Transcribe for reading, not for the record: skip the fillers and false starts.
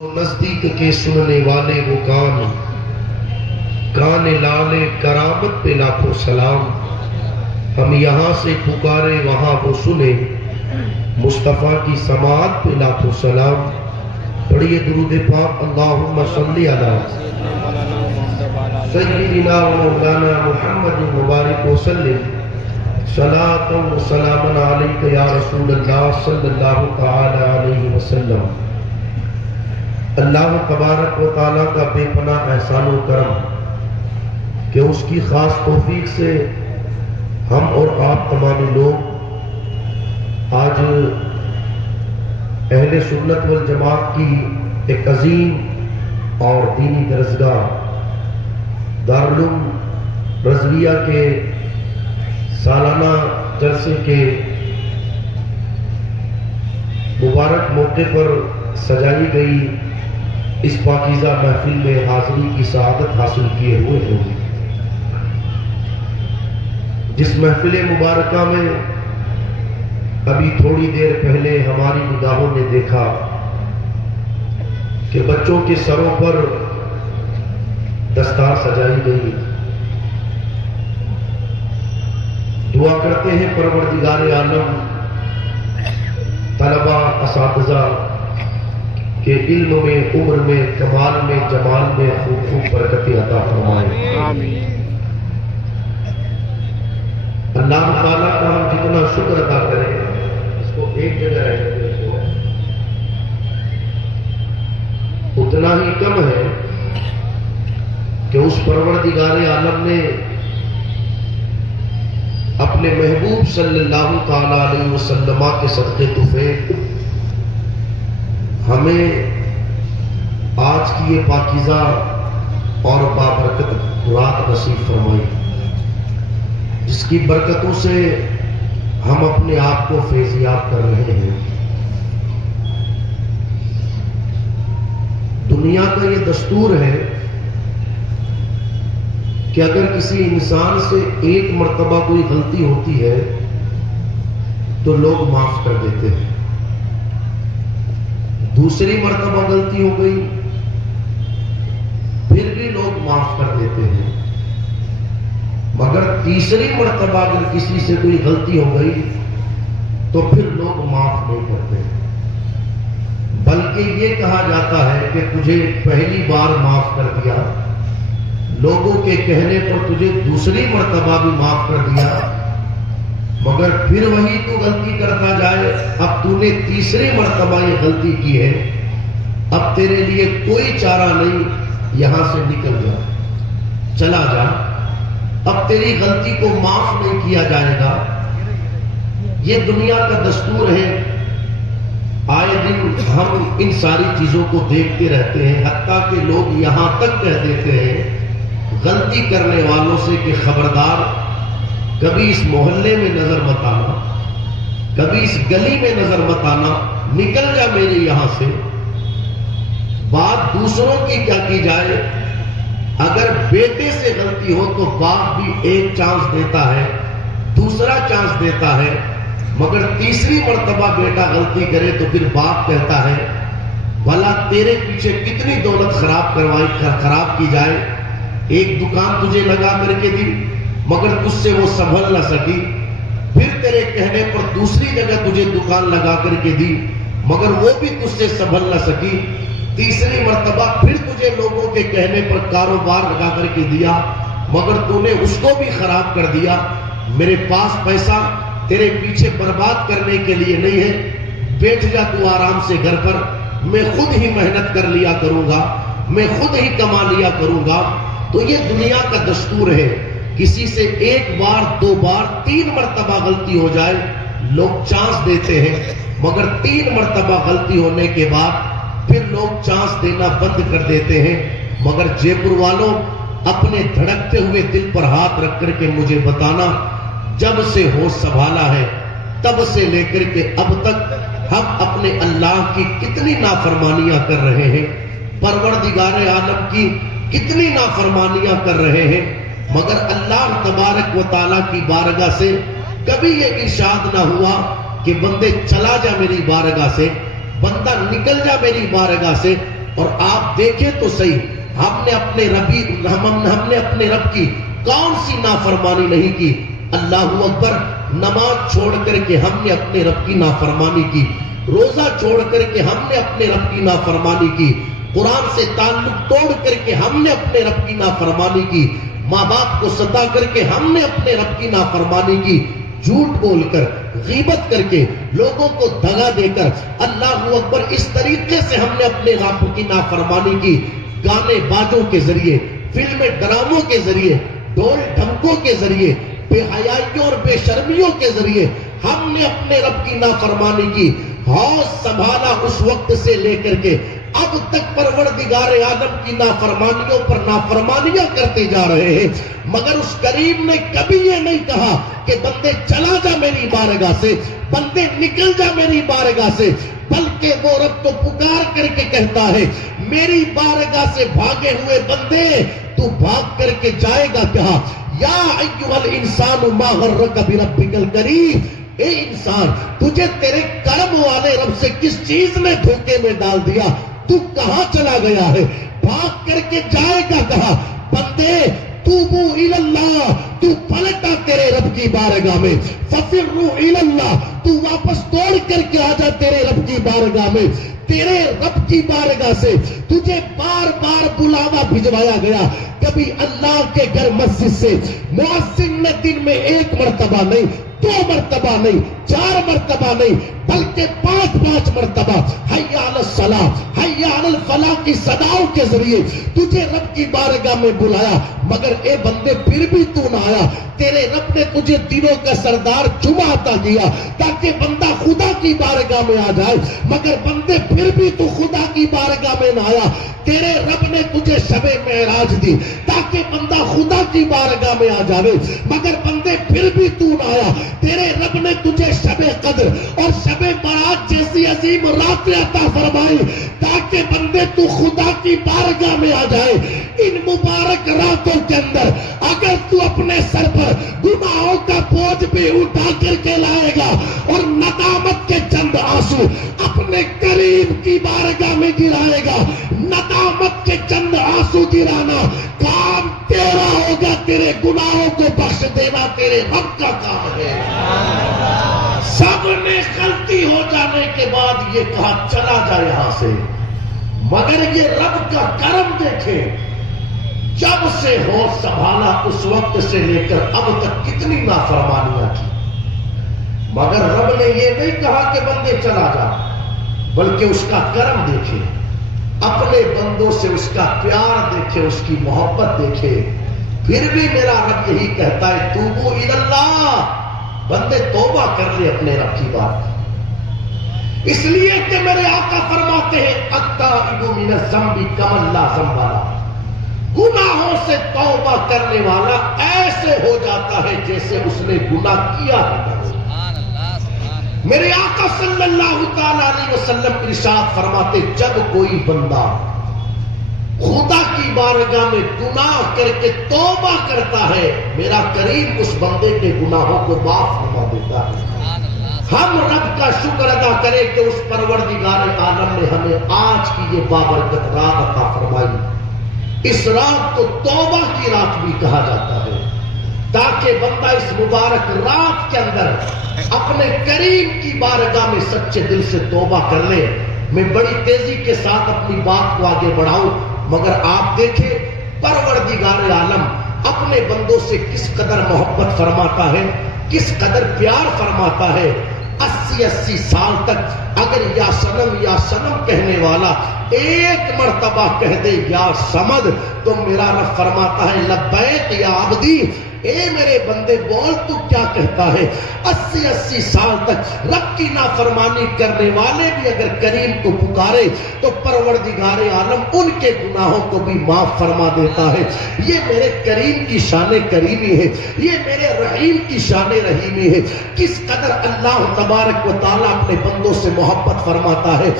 نزدیک کے سننے والے وہ کان لالے کرامت پہ لاکھوں سلام. ہم یہاں سے پکارے وہاں وہ سنے، مصطفیٰ کی سماعت پہ لاکھوں سلام. پڑھیے درود پاک. اللہم صلی علی سیدنا و مولانا محمد مبارک وسلم صلاۃ و سلام علیک یا رسول اللہ صلی اللہ تعالی علیہ وسلم. اللہ تبارک و تعالیٰ کا بے پناہ احسان و کرم کہ اس کی خاص توفیق سے ہم اور آپ تمام لوگ آج اہل سنت والجماعت کی ایک عظیم اور دینی درسگاہ دارالعلوم رضویہ کے سالانہ جلسے کے مبارک موقع پر سجائی گئی اس پاکیزہ محفل میں حاضری کی سعادت حاصل کیے ہوئے ہیں. جس محفل مبارکہ میں ابھی تھوڑی دیر پہلے ہماری نگاہوں نے دیکھا کہ بچوں کے سروں پر دستار سجائی گئی. دعا کرتے ہیں پروردگار عالم طلبہ اساتذہ کہ علم میں، عمر میں، کمال میں، جمال میں خوب برکت عطا فرمائے. آمین. اللہ تعالیٰ کا ہم جتنا شکر ادا کریں اس کو ایک جگہ رہنے اتنا ہی کم ہے کہ اس پروردگار عالم نے اپنے محبوب صلی اللہ تعالی علیہ وسلم کے صدقے تحفے ہمیں آج کی یہ پاکیزہ اور بابرکت رات نصیب فرمائی، جس کی برکتوں سے ہم اپنے آپ کو فیضیاب کر رہے ہیں. دنیا کا یہ دستور ہے کہ اگر کسی انسان سے ایک مرتبہ کوئی غلطی ہوتی ہے تو لوگ معاف کر دیتے ہیں. دوسری مرتبہ غلطی ہو گئی پھر بھی لوگ معاف کر دیتے ہیں، مگر تیسری مرتبہ اگر کسی سے کوئی غلطی ہو گئی تو پھر لوگ معاف نہیں کرتے، بلکہ یہ کہا جاتا ہے کہ تجھے پہلی بار معاف کر دیا، لوگوں کے کہنے پر تجھے دوسری مرتبہ بھی معاف کر دیا، مگر پھر وہی تو غلطی کرتا جائے. اب تو نے تیسری مرتبہ یہ غلطی کی ہے، اب تیرے لیے کوئی چارہ نہیں، یہاں سے نکل جا، چلا جا، اب تیری غلطی کو معاف نہیں کیا جائے گا. یہ دنیا کا دستور ہے. آئے دن ہم ان ساری چیزوں کو دیکھتے رہتے ہیں، حتیٰ کہ لوگ یہاں تک کہہ دیتے ہیں غلطی کرنے والوں سے کہ خبردار، کبھی اس محلے میں نظر مت آنا، کبھی اس گلی میں نظر مت آنا، نکل جا میرے یہاں سے. بات دوسروں کی کیا کی جائے، اگر بیٹے سے غلطی ہو تو باپ بھی ایک چانس دیتا ہے، دوسرا چانس دیتا ہے، مگر تیسری مرتبہ بیٹا غلطی کرے تو پھر باپ کہتا ہے بھلا تیرے پیچھے کتنی دولت خراب کی جائے، ایک دکان تجھے لگا کر کے دی مگر تجھ سے وہ سنبھل نہ سکی، پھر تیرے کہنے پر دوسری جگہ تجھے دکان لگا کر کے دی مگر وہ بھی تجھ سے سنبھل نہ سکی، تیسری مرتبہ پھر تجھے لوگوں کے کہنے پر کاروبار لگا کر کے دیا مگر تو نے اس کو بھی خراب کر دیا. میرے پاس پیسہ تیرے پیچھے برباد کرنے کے لیے نہیں ہے، بیٹھ جا تو آرام سے گھر پر، میں خود ہی محنت کر لیا کروں گا، میں خود ہی کما لیا کروں گا. تو یہ دنیا کا دستور ہے. کسی سے ایک بار، دو بار، تین مرتبہ غلطی ہو جائے لوگ چانس دیتے ہیں، مگر تین مرتبہ غلطی ہونے کے بعد پھر لوگ چانس دینا بند کر دیتے ہیں. مگر جے پور والوں، اپنے دھڑکتے ہوئے دل پر ہاتھ رکھ کر کے مجھے بتانا، جب سے ہوش سنبھالا ہے تب سے لے کر کے اب تک ہم اپنے اللہ کی کتنی نافرمانیاں کر رہے ہیں، پروردگار عالم کی کتنی نافرمانیاں کر رہے ہیں، مگر اللہ تبارک و تعالیٰ کی بارگاہ سے کبھی یہ ارشاد نہ ہوا کہ بندے چلا جا میری بارگاہ سے، بندہ نکل جا میری بارگاہ سے، اور آپ دیکھیں تو صحیح، ہم نے اپنے رب کی کون سی نافرمانی نہیں کی؟ اللہ اکبر، نماز چھوڑ کر کے ہم نے اپنے رب کی نافرمانی کی، روزہ چھوڑ کر کے ہم نے اپنے رب کی نافرمانی کی، قرآن سے تعلق توڑ کر کے ہم نے اپنے رب کی نافرمانی کی، ماں باپ کو ستا کر کے ہم نے اپنے رب کی نافرمانی کی، جھوٹ بول کر، غیبت کر کے، لوگوں کو دغا دے کر، اللہ اکبر، اس طریقے سے ہم نے اپنے رب کی نافرمانی کی، گانے باجوں کے ذریعے، فلمیں ڈراموں کے ذریعے، ڈھول ڈھمکوں کے ذریعے، بے حیائیوں اور بے شرمیوں کے ذریعے ہم نے اپنے رب کی نافرمانی کی۔ ہوش سنبھالا اس وقت سے لے کر کے اب تک پروردگار عالم کی نافرمانیوں پر نافرمانیاں کرتے جا رہے ہیں، مگر اس کریم نے کبھی یہ نہیں کہا کہ بندے چلا جا میری بارگاہ سے، بندے نکل جا میری بارگاہ سے، بلکہ وہ رب تو پکار کر کے کہتا ہے میری بارگاہ سے بھاگے ہوئے بندے تو بھاگ کر کے جائے گا کہاں؟ یا ایھا الانسان ما غرک بربک الکریم، اے انسان، تجھے تیرے کرم والے رب سے کس چیز نے دھوکے میں ڈال دیا؟ تو کہاں چلا گیا ہے؟ بھاگ کر کے جائے گا کہاں؟ بندے توبو اللہ، تو پلٹا تیرے رب کی بارگاہ میں، ففروا اللہ، تو واپس توڑ کر کے آجا تیرے رب کی بارگاہ میں۔ تیرے رب کی بارگاہ سے تجھے بار بار بلاوا بھجوایا گیا، کبھی اللہ کے گھر مسجد سے مؤذن نے دن میں 1 مرتبہ نہیں، 2 مرتبہ نہیں، 4 مرتبہ نہیں، بلکہ 5 مرتبہ حی علی الصلاۃ، حی علی الفلاح کی صداؤں کے ذریعے تجھے رب کی بارگاہ میں بلایا، مگر اے بندے پھر بھی تو نہ آیا۔ تیرے رب نے تجھے دنوں کا سردار جمعہ عطا کیا تاکہ بندہ خدا کی بارگاہ میں آ جائے، مگر بندے پھر بھی تو خدا کی بارگاہ میں نہ آیا۔ تیرے رب نے تجھے شب معراج دی تاکہ بندہ خدا کی بارگاہ میں آ جاوے، مگر بندے پھر بھی تو نہ آیا۔ تیرے رب نے تجھے شب قدر اور شب برات جیسی عظیم رات عطا فرمائی تاکہ بندے تو خدا کی بارگاہ میں آ جائے۔ ان مبارک راتوں کے اندر اگر تو اپنے سر پر گناہوں کا بوجھ بھی اٹھا کر کے لائے گا اور ندامت کے چند آنسو اپنے کریم کی بارگاہ میں گرائے گا، ندامت کے چند آنسو گرانا کام تیرا ہوگا، تیرے گناہوں کو بخش دینا تیرے رب کا کام ہے۔ سب نے غلطی ہو جانے کے بعد یہ کہا چلا جا یہاں سے، مگر یہ رب کا کرم دیکھے، جب سے ہوش سنبھالا اس وقت سے لے کر اب تک کتنی نافرمانیاں کی، مگر رب نے یہ نہیں کہا کہ بندے چلا جا، بلکہ اس کا کرم دیکھے، اپنے بندوں سے اس کا پیار دیکھے، اس کی محبت دیکھے۔ پھر بھی میرا رب یہی کہتا ہے توبو اللہ، بندے توبہ کر لے اپنے رب کی بات، اس لیے کہ میرے آقا فرماتے ہیں التائب من الذنب کمن لا ذنب لہ، گناہوں سے توبہ کرنے والا ایسے ہو جاتا ہے جیسے اس نے گناہ کیا ہی نہ ہو۔ میرے آقا صلی اللہ تعالی علیہ وسلم ارشاد فرماتے جب کوئی بندہ خدا کی بارگاہ میں گناہ کر کے توبہ کرتا ہے، میرا کریم اس بندے کے گناہوں کو معاف فرما دیتا ہے۔ ہم رب کا شکر ادا کریں کہ اس پروردگار عالم نے ہمیں آج کی یہ بابرکت رات عطا فرمائی۔ اس رات کو توبہ کی رات بھی کہا جاتا ہے تاکہ بندہ اس مبارک رات کے اندر اپنے کریم کی بارگاہ میں سچے دل سے توبہ کر لے۔ میں بڑی تیزی کے ساتھ اپنی بات کو آگے بڑھاؤں، مگر آپ دیکھیں پروردگار عالم اپنے بندوں سے کس قدر محبت فرماتا ہے، کس قدر پیار فرماتا ہے۔ 80 سال تک اگر یا سنم کہنے والا 1 مرتبہ کہہ دے یا سمد، تو میرا رب فرماتا ہے لبیک یا عبدی، اے میرے بندے بول تو کیا کہتا ہے۔ 80 سال تک رب کی نافرمانی کرنے والے بھی اگر کریم کو پکارے تو پروردگار عالم ان کے گناہوں کو بھی معاف فرما دیتا ہے۔ یہ میرے کریم کی شان کریمی ہے، یہ میرے رحیم کی شان رحیمی ہے۔ کس قدر اللہ تبارک و تعالیٰ اپنے بندوں سے محبت فرماتا ہے۔